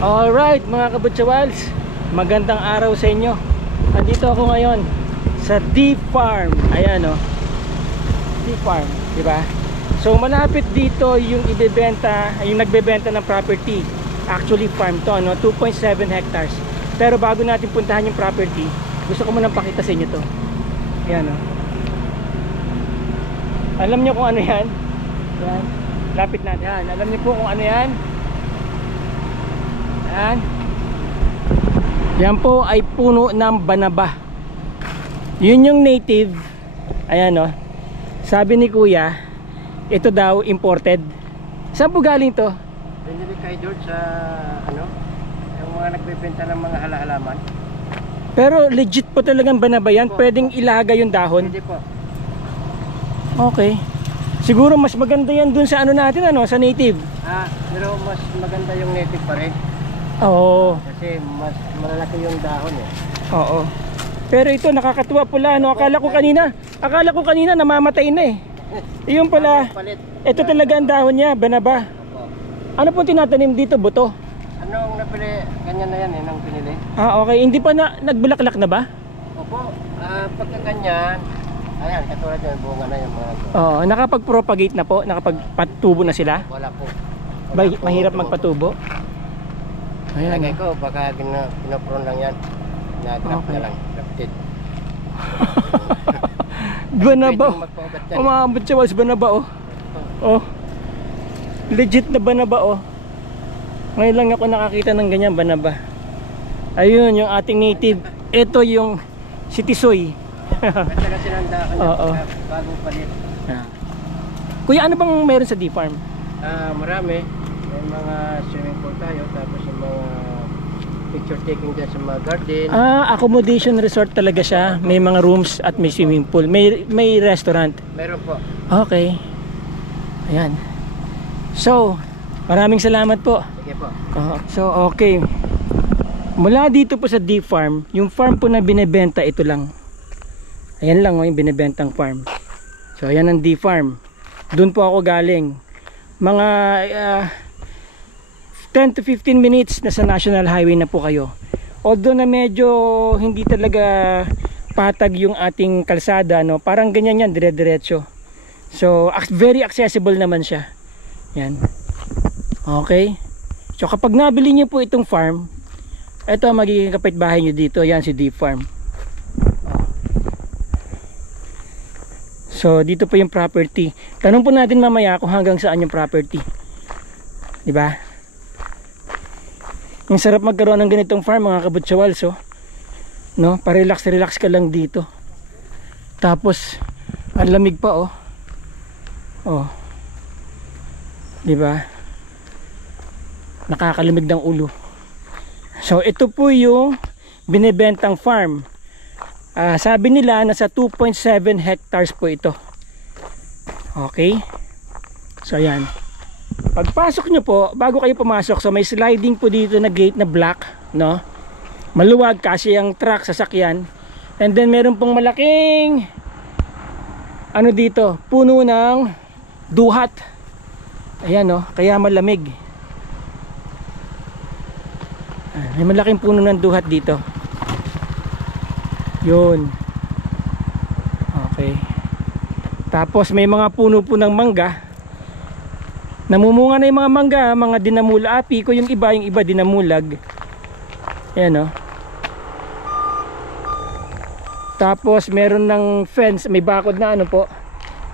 Alright mga kabutsawals, magandang araw sa inyo. Andito ako ngayon sa Deep Farm. Ayan o, Deep Farm, diba? So malapit dito yung ibebenta, yung nagbebenta ng property. Actually farm to, no? 2.7 hectares. Pero bago natin puntahan yung property, gusto ko munang pakita sa inyo to. Ayan o. Alam nyo kung ano yan? Ayan, lapit natin. Ayan, alam nyo po kung ano yan? Ayan. Yan po ay puno ng banaba. Yun yung native. Ayan o. Sabi ni kuya, ito daw imported. Saan po galing to? Binili kay George sa yung mga nagbebenta ng mga halaman. Pero legit po talagang banaba yan. Pwedeng ilaga yung dahon. Hindi po. Okay. Siguro mas maganda yan dun sa ano natin, ano, sa native. Pero mas maganda yung native pa rin. Oo. Kasi mas malalaki yung dahon eh. Oo. Pero ito nakakatuwa pala, no? Akala ko kanina namamatay na eh. Iyon pala. Ito talaga ang dahon niya, banaba. Ano pong tinatanim dito, buto? Anong napili? Ganyan na yan eh, nang pinili. Okay. Hindi pa na nagbulaklak na ba? Opo. Pagka ganyan, ayan, katulad yung bunga na yung mga. Oo, nakapag-propagate na po, nakapagpatubo na sila. Wala po. Mahirap magpatubo. Ayan. Lagay ko, baka pinapron lang yan. Na-graft Okay. na lang, grafted. Banaba. Magpaugat yan. Umabot siya, was banaba oh. Oh. Legit na banaba oh. Ngayon lang ako nakakita ng ganyan banaba. Ayun yung ating native. Ito yung si Tisoy. Kasi kasi nanda ko Oo. niya, bagong palit. Kuya, ano bang meron sa Deep Farm? Marami. May mga swimming pool tayo, tapos yung mga picture taking dyan sa mga garden. Accommodation resort talaga siya. May mga rooms at may swimming pool. May restaurant. Meron po. Okay. Ayan. So, maraming salamat po. Sige po. So, okay. Mula dito po sa Deep Farm, yung farm po na binebenta, ito lang. Ayan lang, yung binebentang farm. So, ayan ang Deep Farm. Doon po ako galing. Mga 10 to 15 minutes na sa National Highway na po kayo. Although na medyo hindi talaga patag yung ating kalsada, no? Parang ganyan yan, dire-diretso. So, very accessible naman siya. Yan. Okay. So, kapag nabili niyo po itong farm, ito ang magiging kapitbahay niyo dito. Yan si Deep Farm. So, dito po yung property. Tanong po natin mamaya kung hanggang saan yung property. Diba? Ang sarap magkaroon ng ganitong farm, mga kabutsawals, oh. No? Pa-relax ka lang dito. Tapos, ang lamig pa, oh. Oh. Diba? Nakakalamig ng ulo. So, ito po yung binebentang farm. Sabi nila nasa 2.7 hectares po ito. Okay? So, ayan. Pagpasok nyo po, bago kayo pumasok, so may sliding po dito na gate na black, no? Maluwag kasi ang truck, sasakyan. And then meron pong malaking ano dito, puno ng duhat. Ayan, no? Kaya malamig. May malaking puno ng duhat dito. Yun. Okay. Tapos may mga puno po ng mangga. Namumunga na yung mga mangga, mga dinamula. Piko yung iba dinamulag. Ayan, oh. Tapos meron ng fence, may bakod na ano po.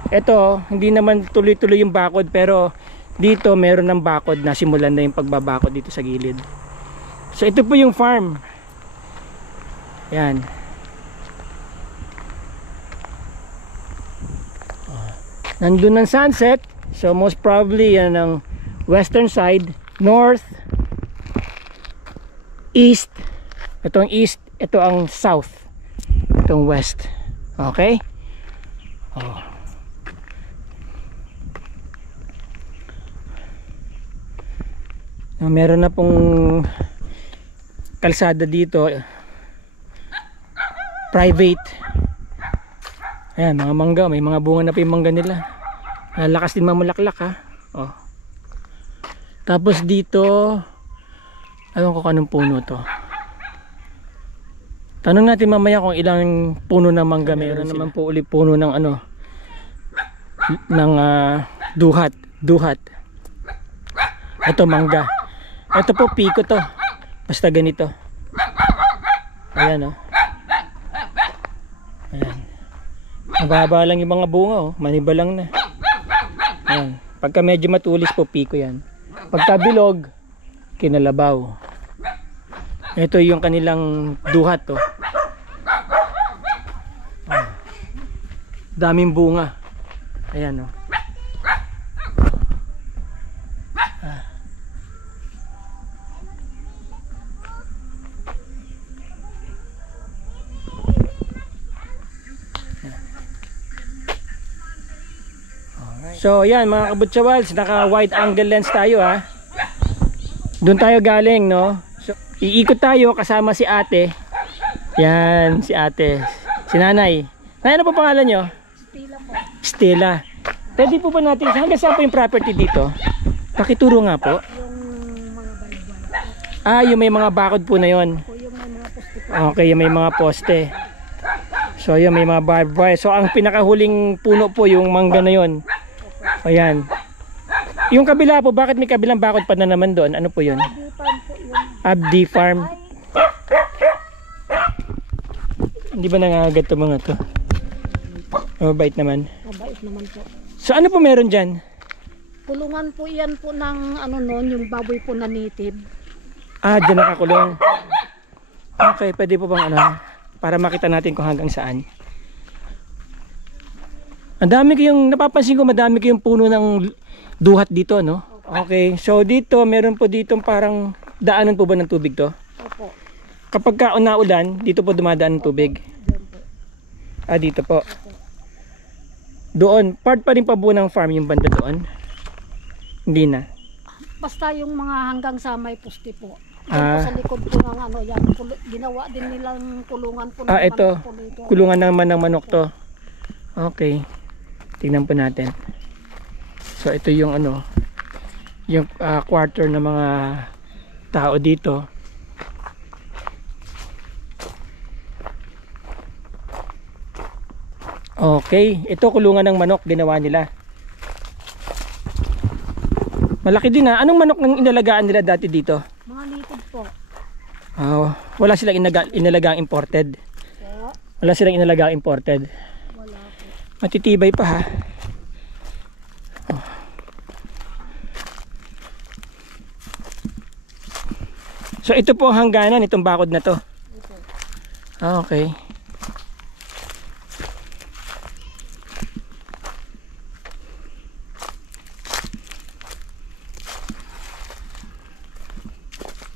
Ito, hindi naman tuloy-tuloy yung bakod, pero dito meron ng bakod na simulan na yung pagbabakod dito sa gilid. So ito po yung farm. Ayan. Nandun ang sunset. So most probably yan ang western side, north, east. Ito ang east, ito ang south. Ito ang west. Okay? Oh. Meron na pong kalsada dito. Private. Ayan, mga mangga, may mga bunga na pa yung mangga nila. Lakas din mamulaklak, ha. Oh. Tapos dito Alam ko anong puno to. Tanong natin mamaya kung ilang puno ng mangga meron naman po ulit puno ng ano ng duhat. Ito mangga. Ito po piko to. Basta ganito. Ayan oh. Ayan. Mababa lang yung mga bunga oh. Maniba lang na. Ayan. Pagka medyo matulis po piko yan. Pagka bilog, kinalabaw. Ito yung kanilang duhat oh. Daming bunga. Ayan oh. So yan mga kabutsawals, naka wide angle lens tayo ha. Doon tayo galing no. So, iikot tayo kasama si ate. Yan si ate. Si nanay. Nanay, ano po pangalan nyo? Stella po. Stella. Pwede po ba natin, hanggang saan po yung property dito? Pakituro nga po. Yung mga balibal. Ah, yung may mga bakod po na yon. O yung may mga poste po. Okay, yung may mga poste. So yun, may mga barbed wire. So ang pinakahuling puno po yung mangga na yon. Ayan. Yung kabila po, bakit may kabilang bakod pa na naman doon? Ano po yun? Abdi farm po yun. Abdi Farm. Hindi ba nangagat to mga to? Mabait naman. Mabait naman po. So ano po meron dyan? Kulungan po yan po ng ano noon, yung baboy po na native. Ah, dyan nakakulong. Okay, pwede po bang ano? Para makita natin kung hanggang saan. Ang dami kayong, napapansin ko madami kayong puno ng duhat dito, no? Okay, so dito, meron po ditong parang daanan po ba ng tubig to? Opo. Kapag ka naulan, dito po dumadaan ng tubig. Diyan po. Ah, dito po. Doon, part pa rin pa po ng farm yung banda doon? Hindi na. Basta yung mga hanggang sa may poste po. Ah. Sa likod po ng ano yan, ginawa din nilang kulungan po ng Ah, ito. manok po dito. Kulungan naman ng manok to. Okay. Tingnan po natin. So ito yung ano, yung quarter ng mga tao dito. Okay, ito kulungan ng manok ginawa nila. Malaki din ha. Anong manok nang inalagaan nila dati dito? Mga native po. Oh, wala silang inalagang imported. Po. Wala silang inalagang imported. Wala po. Matitibay pa ha. Oh. So ito po ang hangganan itong bakod na to. Ito. Ah, okay.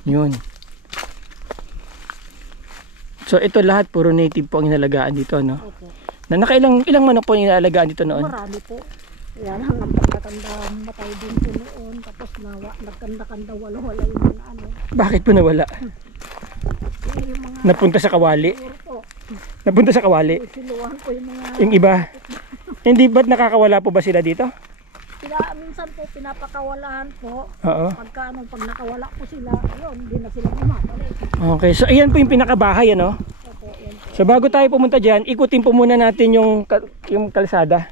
Yun. So ito lahat puro native po ang inalagaan dito, no? Opo. Na nakailang ilang manok po ang inalagaan dito noon? Marami po. Yan, hanggang pagkatanda, matay din po noon. Tapos nagkanda-kanda, wala-wala yung mga ano. Bakit po nawala? Yung mga Napunta sa kawali. siguro po. Napunta sa kawali. Siluhan po yung mga... Yung iba. Hindi ba't nakakawala po ba sila dito? Minsan po pinapakawalaan po. Oo. Pag nakawala po sila, yun, hindi na sila bumabalik. Okay, so ayan po yung pinakabahay, ano? Opo, yan po. So bago tayo pumunta dyan, ikutin po muna natin yung kalsada.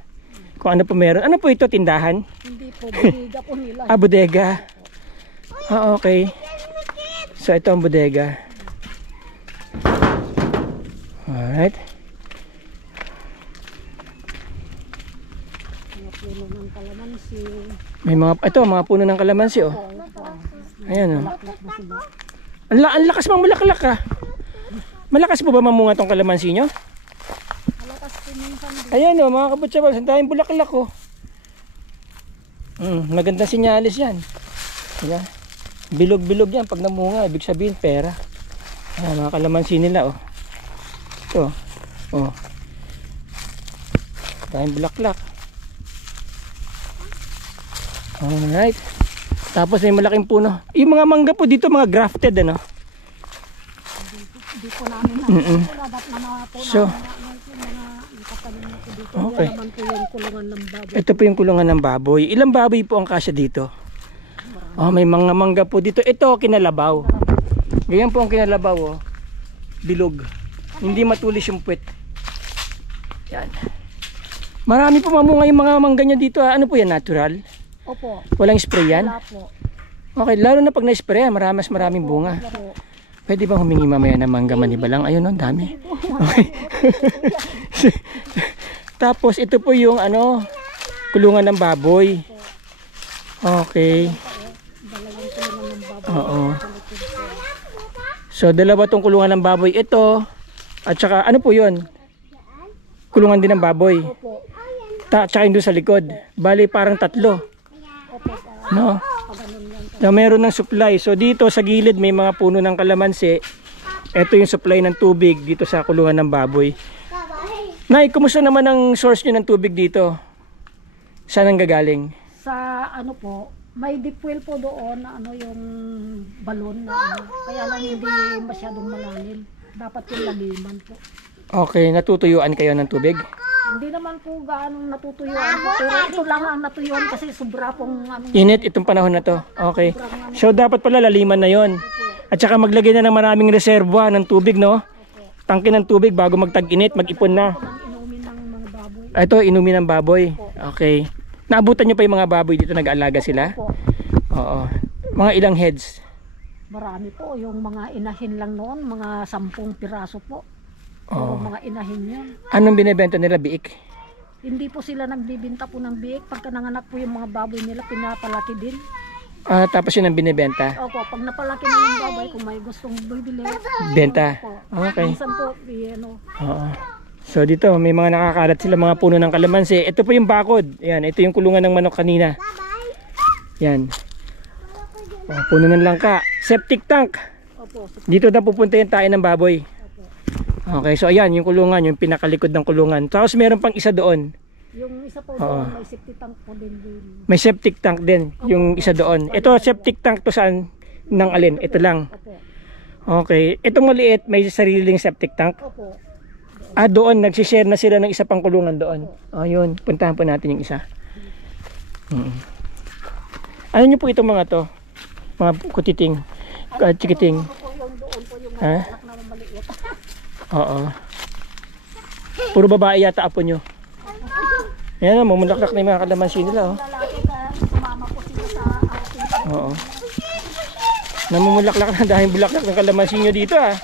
Kung ano po meron. Ano po ito, tindahan? Hindi po, buliga po nila. Ah, bodega. Ah, okay. So ito ang bodega. Alright. Mga puno ng kalamansi. May mga puno ng kalamansi, oh. Ayan, oh. Laklak na sila. Ang lakas mang malaklak, ah. Malakas po ba mamunga tong kalamansi nyo? Malakas po minsan din. Ayan, oh, mga kabutsabal, ang daming bulaklak, oh. Magandang sinyalis yan. Ayan. Bilog-bilog yan pag namunga, ibig sabihin pera. Ayan, mga kalamansi nila, oh. Ito, oh. Daming bulaklak. Alright. Tapos may malaking puno. Yung mga mangga po dito, mga grafted, ano? Hindi po namin nakikita. Dapat na po So, namin mga nakatalim na po dito. Okay. Yan naman po yung kulungan ng baboy. ito po yung kulungan ng baboy. Ilang baboy po ang kasya dito? Oh, may mga mangga po dito. Ito, kinalabaw. Ganyan po ang kinalabaw, oh. Bilog. Hindi matulis yung puwet. Yan. Marami po mamunga yung mga mangga niya dito. Ano po yan? Natural? Opo. Walang spray yan? Wala po. Okay, lalo na pag na-spray, maraming bunga. Opo. Pwede bang humingi mamaya ng mangga manibalang? Ayun, no, dami. Okay. Tapos ito po yung ano, kulungan ng baboy. Okay. Dalawang kulungan ng baboy. Oo. So dalawa tong kulungan ng baboy ito. At saka ano po yun? Kulungan din ng baboy. Opo. Tsaka yung doon sa likod. Bali parang tatlo. Opo. No? Paganon lang. Na meron ng supply. So dito sa gilid may mga puno ng kalamansi. Ito yung supply ng tubig dito sa kulungan ng baboy. Nay, kumusta naman ang source nyo ng tubig dito? Saan ang gagaling? Sa ano po, may deep well po doon na ano yung balon na ano. Kaya lang hindi masyadong malalim. Dapat yung laliman po. Okay, natutuyuan kayo ng tubig? Hindi naman po gaano natutuyuan po. Pero ito lang ang natuyuan kasi sobra pong ano. Init itong panahon na to. Okay. So dapat pala laliman na yon. At saka maglagay na ng maraming reserva ng tubig, no? Tangke ng tubig bago magtag-init, mag-ipon na. Inumin ng mga baboy. Ito, inumin ng baboy. Okay. Naabutan nyo pa yung mga baboy dito, nag-aalaga sila? Po. Oo. Mga ilang heads? Marami po. Yung mga inahin lang noon, mga 10 piraso po. Oo. Mga inahin yun. Anong binibenta nila, biik? Hindi po sila nagbibinta po ng biik. Pagka nanganak po yung mga baboy nila, pinapalaki din. Tapos yun ang binibenta? Opo, pag napalaki na yung baboy, kung may gustong bibili, Benta? po. Okay. Minsan po, ano, Oo. So dito may mga nakakalat sila, mga puno ng kalamansi. Ito po yung bakod. Ayan, ito yung kulungan ng manok kanina. Yan. Puno ng langka. Septic tank. opo, Dito na pupunta yung tayo ng baboy. opo. Okay, so ayan yung kulungan, yung pinakalikod ng kulungan. Tapos meron pang isa doon. Yung isa po Oo. doon, may safety tank po din din. May septic tank din, yung isa doon. Ito septic tank to saan? Nang alin? Ito lang. Opo, Okay. Itong maliit, may sariling septic tank. opo. Doon, nagsishare na sila ng isa pang kulungan doon. Yun. Puntahan po natin yung isa. Ano nyo po itong mga to? Mga kutiting. Chikiting. Ano po yung doon po yung Ha? anak na maliit. Oo. Puro babae yata apo nyo. Ayan, mamulaklak na yung mga kalamansi nila. Oh. Lalaki na sumama po sila sa ating. Oo. Namumulaklak na dahil bulaklak ng kalamansi nyo dito ah.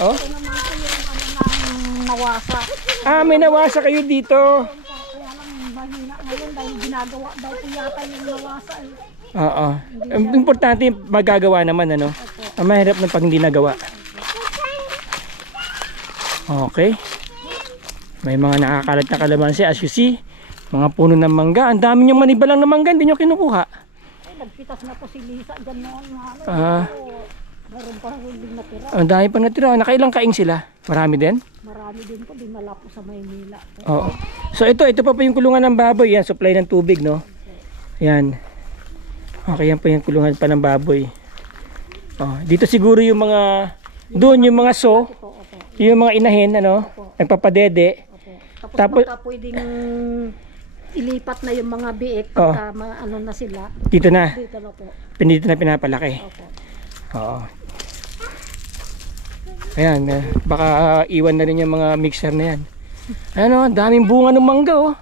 Oh. Ito naman po yung ano ng nawasa. May nawasa kayo dito. Kaya lang mahina ngayon dahil ginagawa daw po yata yung nawasa. Oo. Ang importante magagawa naman ano. Ang mahirap na pag hindi nagawa. Okay. May mga nakakalat na kalamansi as you see. Mga puno ng mangga. Ang dami niyong manibalang na mangga, hindi nyo kinukuha. Ay, nagpitas na po si Lisa dyan noon. Meron pa rin natira. Ang dami pa natira. Nakailang kaing sila? Marami din? Marami din po, dinala po sa Maynila. Oo. So ito pa yung kulungan ng baboy. Yan, supply ng tubig, no? Yan. Okay, yan po yung kulungan pa ng baboy. Dito siguro yung mga, doon yung mga Opo, opo. yung mga inahin, ano? Nagpapadede. Opo. Tapos- Tapos baka pwedeng ilipat na yung mga biik pagka ano na sila. Dito na. Dito na po. Dito na pinapalaki. Opo. Oo. Ayan, baka iwan na rin yung mga mixer na yan. Ano, daming bunga ng mangga, oh.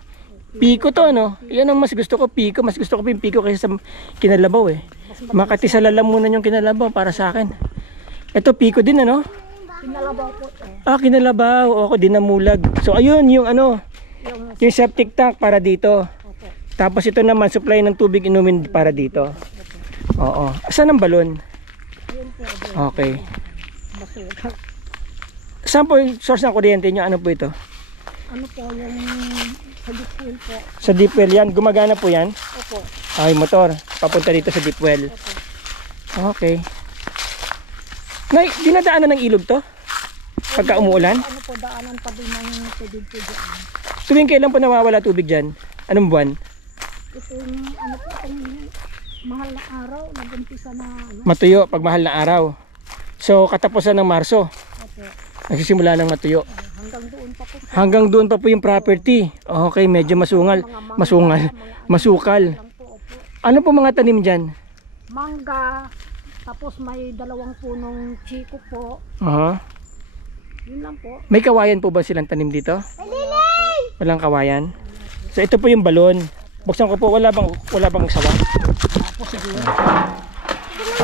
Piko to, ano? Yan ang mas gusto ko, piko. Mas gusto ko pa yung piko kaysa sa kinalabaw, eh. Makati sa lalamunan yung kinalabaw para sa akin. Ito, piko din, ano? Pinalabaw po. Kinalabaw. Ako, dinamulag. So, ayun, yung ano, yung septic tank para dito. Opo. Tapos ito naman, supply ng tubig inumin para dito. Oo. Saan ang balon? Yun po. Okay. Basura. Saan po yung source ng kuryente nyo? Ano po ito? Ano po yung sa Bitcoin po. Sa deep well yan. Gumagana po yan. Opo. Ay, motor. Papunta dito sa deep well. Okay. Nay, dinadaanan ng ilog to? Pagka umuulan? Ano po, daanan pa din ng tubig po dyan. Tuwing kailan po nawawala tubig dyan? Anong buwan? Ito yung ano po, itong mahal na araw, nag-umpisa na ano. Matuyo pag mahal na araw. So, katapusan ng Marso. Opo. Nagsisimula ng matuyo. Hanggang doon pa po. Hanggang doon pa po yung property. Okay, medyo masungal. Masukal. Lang po, opo. Ano po mga tanim dyan? Mangga, Tapos may 2 punong chiko po. Aha. Yun lang po. May kawayan po ba silang tanim dito? Walang kawayan. So ito po yung balon. Buksan ko po, wala bang sawa? Tapos siguro.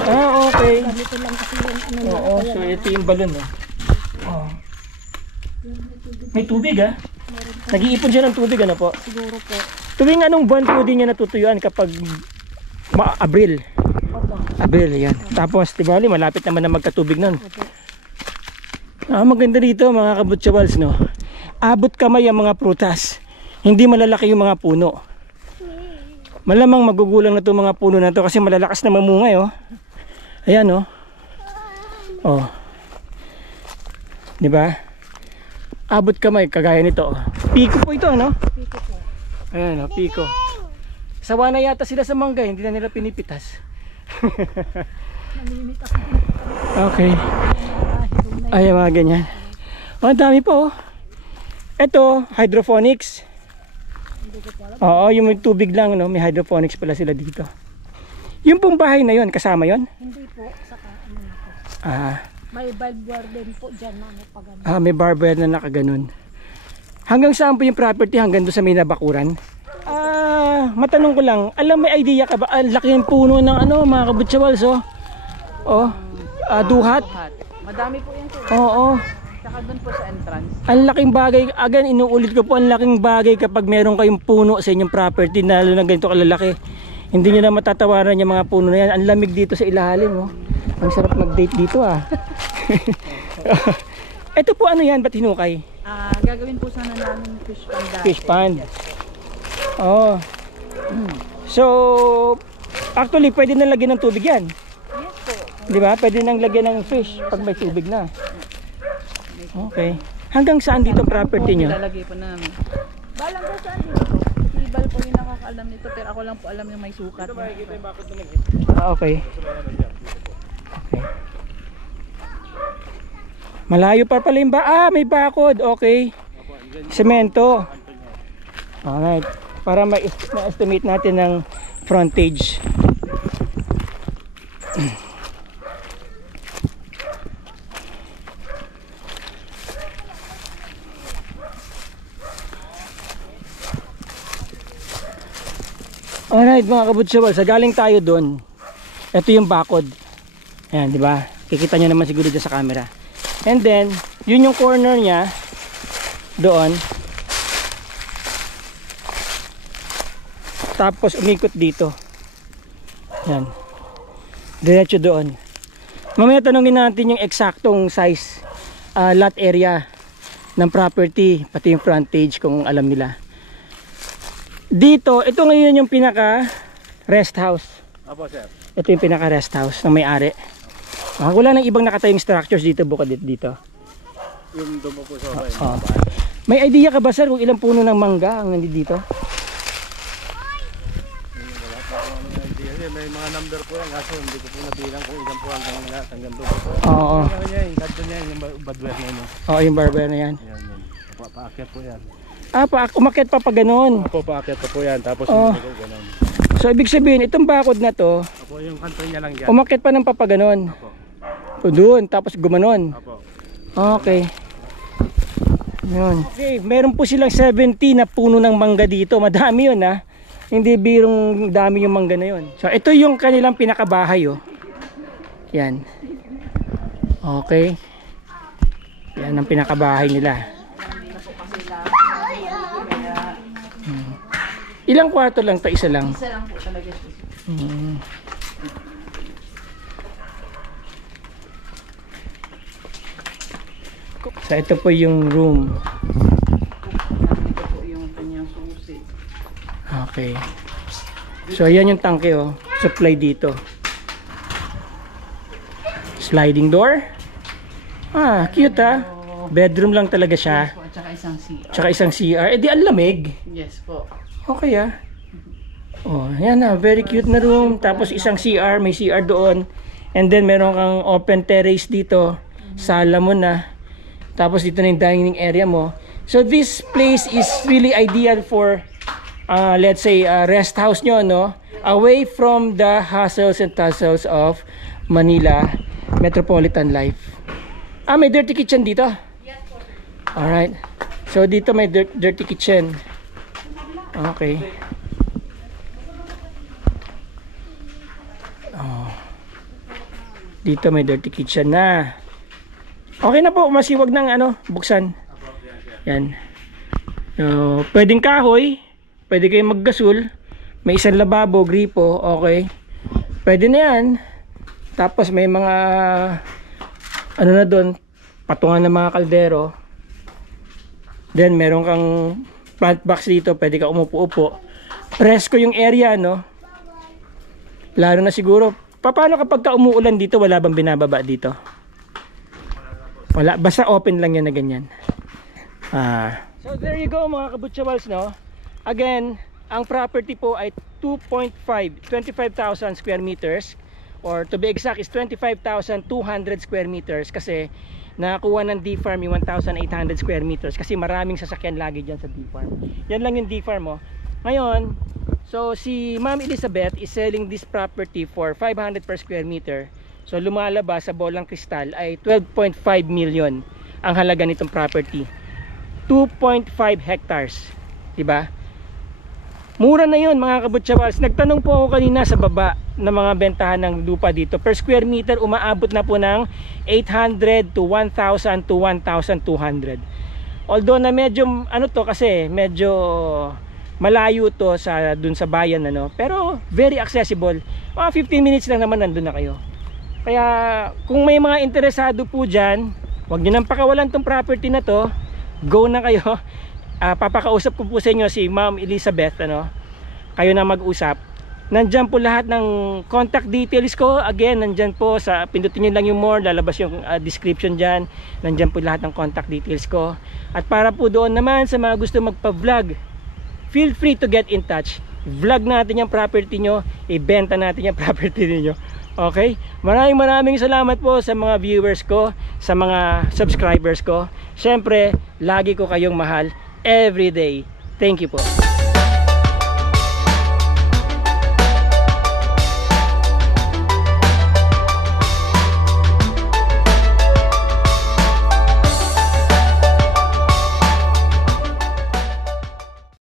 Ah, okay. Ganito lang kasi yung ano nila. Oo, so ito yung balon, oh. Oh. May tubig, ah. Nag-iipon siya ng tubig, ano po? Siguro po. Tuwing anong buwan po din niya natutuyuan kapag Abril? Opo. Abril, yan. Tapos, diba, malapit naman na magkatubig nun. Opo. Maganda dito mga kabutsawals, no? Abot kamay ang mga prutas. Hindi malalaki yung mga puno. Malamang magugulang na itong mga puno na to kasi malalakas na mamungay, oh. Ayan, oh. Oh. Diba? Abot kamay, kagaya nito, oh. Piko po ito, no? Piko po. Ayan, oh, piko. Sawa na yata sila sa mangga, hindi na nila pinipitas. Namimit ako. Okay. Ay, mga ganyan. Oh, ang dami po, oh. Ito, hydroponics. Oo, yung may tubig lang, no? May hydroponics pala sila dito. Yung pong bahay na yon, kasama yon? Hindi po, saka ano na po. Ah, May bulb garden po dyan na pagano. may barbell na nakaganon. Hanggang saan po yung property? Hanggang doon sa may nabakuran? Matanong ko lang, may idea ka ba? Laki ng puno ng ano, mga kabutsawals, oh. Oh, duhat. Madami po yan po. Oo. Saka doon po sa entrance. Ang laking bagay, again inuulit ko po, ang laking bagay kapag meron kayong puno sa inyong property na lalo na ganito kalalaki. Hindi nyo na matatawaran yung mga puno na yan. Ang lamig dito sa ilalim, oh. Ang sarap mag-date dito, ah. Ito po ano yan, ba't hinukay? Gagawin po sana namin fish pond dati. Fish pond. Oh. So, actually pwede na lagyan ng tubig yan. Yes po. Di ba? Pwede nang lagyan ng fish pag may tubig na. Okay. Hanggang saan dito ang property nyo? Ilalagay po namin. Balang ko saan dito po. Tibal po yung nakakaalam nito pero ako lang po alam yung may sukat. Okay. Okay. Malayo pa pala yung may bakod. Okay. Semento. Alright. Para ma-estimate natin ng frontage. Alright mga kabutsawal, sa galing tayo doon. Ito yung bakod. Ayan, di ba? Kikita nyo naman siguro dyan sa camera. And then, yun yung corner niya doon. Tapos umikot dito. Ayan. Diretso doon. Mamaya tanongin natin yung eksaktong size lot area ng property, pati yung frontage kung alam nila. Dito, ito ngayon yung pinaka rest house. Apo, sir. Ito yung pinaka rest house ng may-ari. Wala nang ibang nakatayong structures dito bukod dito. Yung dumo po sa May idea ka ba sir kung ilang puno ng mangga ang nandito? May mga number po yan, kaso hindi ko po nabilang kung ilan po hanggang doon po. Oo. Yung badwer na yun. Oo, yung barber na yan. Yan. Paakyat po yan. Umakyat pa ganun. Opo, paakyat pa po yan. Tapos Oh. ganun. So ibig sabihin, itong bakod na to, Opo, yung kanto niya lang dyan. umakyat pa ng papaganon. Opo. O doon, tapos gumanon. Opo. Okay. Yun. Okay, meron po silang 70 na puno ng mangga dito. Madami yun ha. Hindi birong dami yung mangga na yun. So ito yung kanilang pinakabahay, oh. Yan. Okay. Yan ang pinakabahay nila. Ilang kwarto lang to? Isa lang? Isa lang po talaga. So ito po yung room. Ito po yung kanyang susi. Okay. So ayan yung tangke, oh. Supply dito. Sliding door. Cute ha. Bedroom lang talaga siya. At saka isang CR. Tsaka isang CR. Eh di ang lamig. Yes po. Okay ah. Oh, ayan na. Very cute na room. Tapos isang CR. May CR doon. And then meron kang open terrace dito. Sala mo na. Tapos dito na yung dining area mo. So this place is really ideal for let's say rest house nyo, no? Away from the hassles and tussles of Manila Metropolitan Life. May dirty kitchen dito? Alright. So dito may dirty kitchen. Okay. Dito may dirty kitchen na. Okay na po, masiwag ng buksan. Yan. So, pwedeng kahoy, pwede kayong maggasol, may isang lababo, gripo, okay. Pwede na yan. Tapos may mga na doon, patungan ng mga kaldero. Then meron kang plant box dito, pwede ka umupo-upo. Presko yung area, no? Lalo na siguro, paano kapag umuulan dito, wala bang binababa dito? Wala, basta open lang yan na ganyan. So there you go mga kabutsawals, no? Again, ang property po ay 25,000 square meters, or to be exact is 25,200 square meters, kasi nakakuha ng D-Farm yung 1,800 square meters kasi maraming sasakyan lagi dyan sa D-Farm. Yan lang yung D-Farm mo. Ngayon, so si Ma'am Elizabeth is selling this property for 500 per square meter. So lumalabas sa bolang kristal ay 12.5 million ang halaga nitong property. 2.5 hectares, diba? Mura na yun mga kabutsawals. Nagtanong po ako kanina sa baba ng mga bentahan ng lupa dito. Per square meter umaabot na po ng 800 to 1,000 to 1,200. Although na medyo kasi medyo malayo to dun sa bayan, pero very accessible. Mga 15 minutes lang naman nandun na kayo. Kaya kung may mga interesado po dyan, huwag nyo nang pakawalan tong property na to. Go na kayo. Papakausap ko po sa inyo si Ma'am Elizabeth, kayo na mag-usap. Nandyan po lahat ng contact details ko. Again, nandyan po pindutin nyo lang yung more, lalabas yung description dyan. Nandyan po lahat ng contact details ko. At para po doon naman sa mga gusto magpa-vlog, feel free to get in touch. Vlog natin yung property nyo, ibenta natin yung property niyo. Okay? Maraming salamat po sa mga viewers ko, sa mga subscribers ko. Syempre, lagi ko kayong mahal every day. Thank you po.